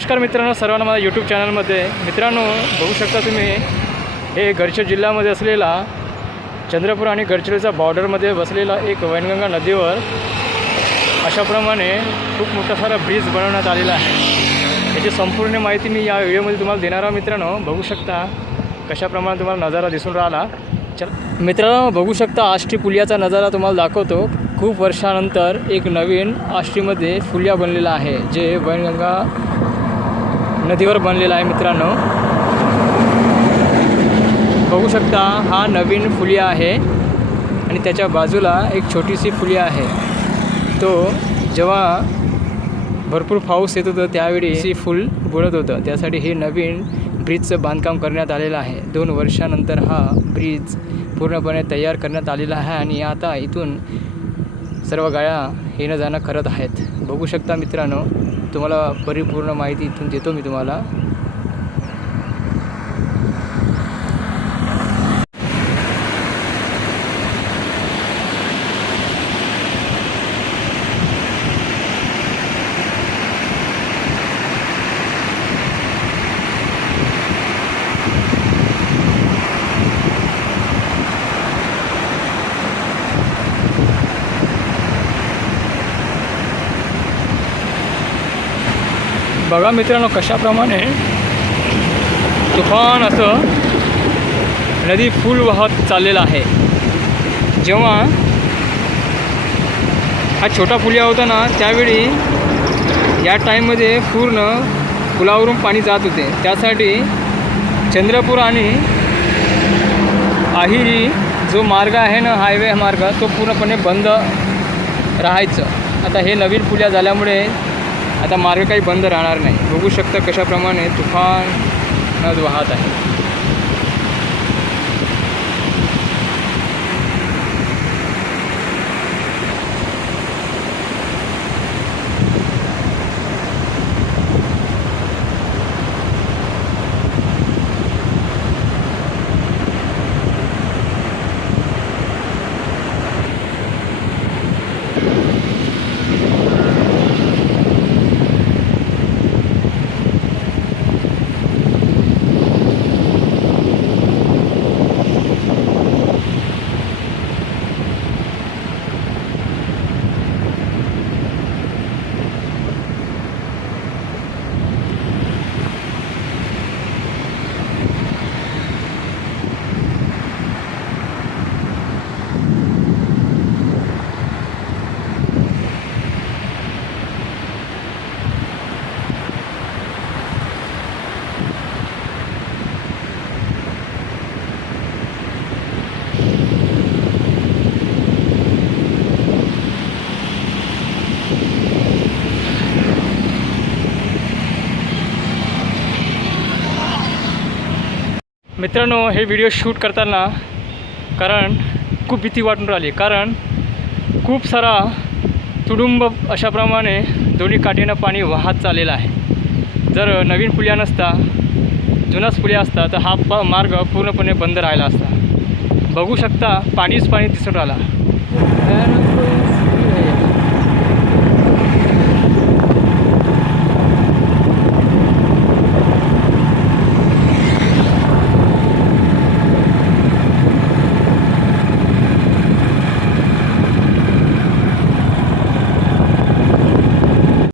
नमस्कार मित्रांनो, सर्वांना माझ्या यूट्यूब चॅनलमध्ये. मित्रांनो, बघू शकता तुम्ही हे गडचिरोली जिल्ह्यामध्ये असलेला चंद्रपूर आणि गडचिरोलीचा बॉर्डरमध्ये बसलेला एक वैनगंगा नदीवर अशाप्रमाणे खूप मोठा सारा ब्रिज बनवण्यात आलेला आहे. याची संपूर्ण माहिती मी या व्हिडिओमध्ये तुम्हाला देणार आहे. मित्रांनो, बघू शकता कशाप्रमाणे तुम्हाला नजारा दिसून राहिला. मित्रांनो, बघू शकता आष्टी पुलियाचा नजारा तुम्हाला दाखवतो. खूप वर्षानंतर एक नवीन आष्टीमध्ये पुलिया बनलेला आहे, जे वैनगंगा नदीवर बनलेला आहे. मित्रांनो, बघू शकता हा नवीन पुलिया आहे आणि त्याच्या बाजूला एक छोटीशी पुलिया आहे. तो जेव्हा भरपूर पाऊस येत होतं त्यावेळी सी फुल बुडत होतं, त्यासाठी हे नवीन ब्रिजचं बांधकाम करण्यात आलेलं आहे. 2 वर्षानंतर हा ब्रिज पूर्णपणे तयार करण्यात आलेला आहे आणि आता इथून सर्व गाड्या येणं जाणं करत आहेत. बघू शकता मित्रांनो, तुम्हाला परिपूर्ण माहिती इथून देतो मी तुम्हाला. बघा मित्रांनो, कशाप्रमाणे तुफान असं नदी फुल वाहत चाललेला आहे. जेव्हा हा छोटा पुलिया होता ना, त्यावेळी या टाईममध्ये पूर्ण पुलावरून पाणी जात होते. त्यासाठी चंद्रपूर आणि आहिरी जो मार्ग आहे ना, हायवे मार्ग, तो पूर्णपणे बंद राहायचं. आता हे नवीन पुलिया झाल्यामुळे आता मार्ग काही बंद राहणार नाही. बघू शकता कशाप्रमाणे तुफान नद वाहत आहे. मित्रांनो, हे व्हिडिओ शूट करताना कारण खूप भीती वाटून राहिली, कारण खूप सारा तुडुंब अशाप्रमाणे दोन्ही काठीनं पाणी वाहत चाललेलं आहे. जर नवीन पुलिया नसता, जुनाच पुलिया असता, तर हा मार्ग पूर्णपणे बंद राहिला असता. बघू शकता पाणीच पाणी दिसून राहिला.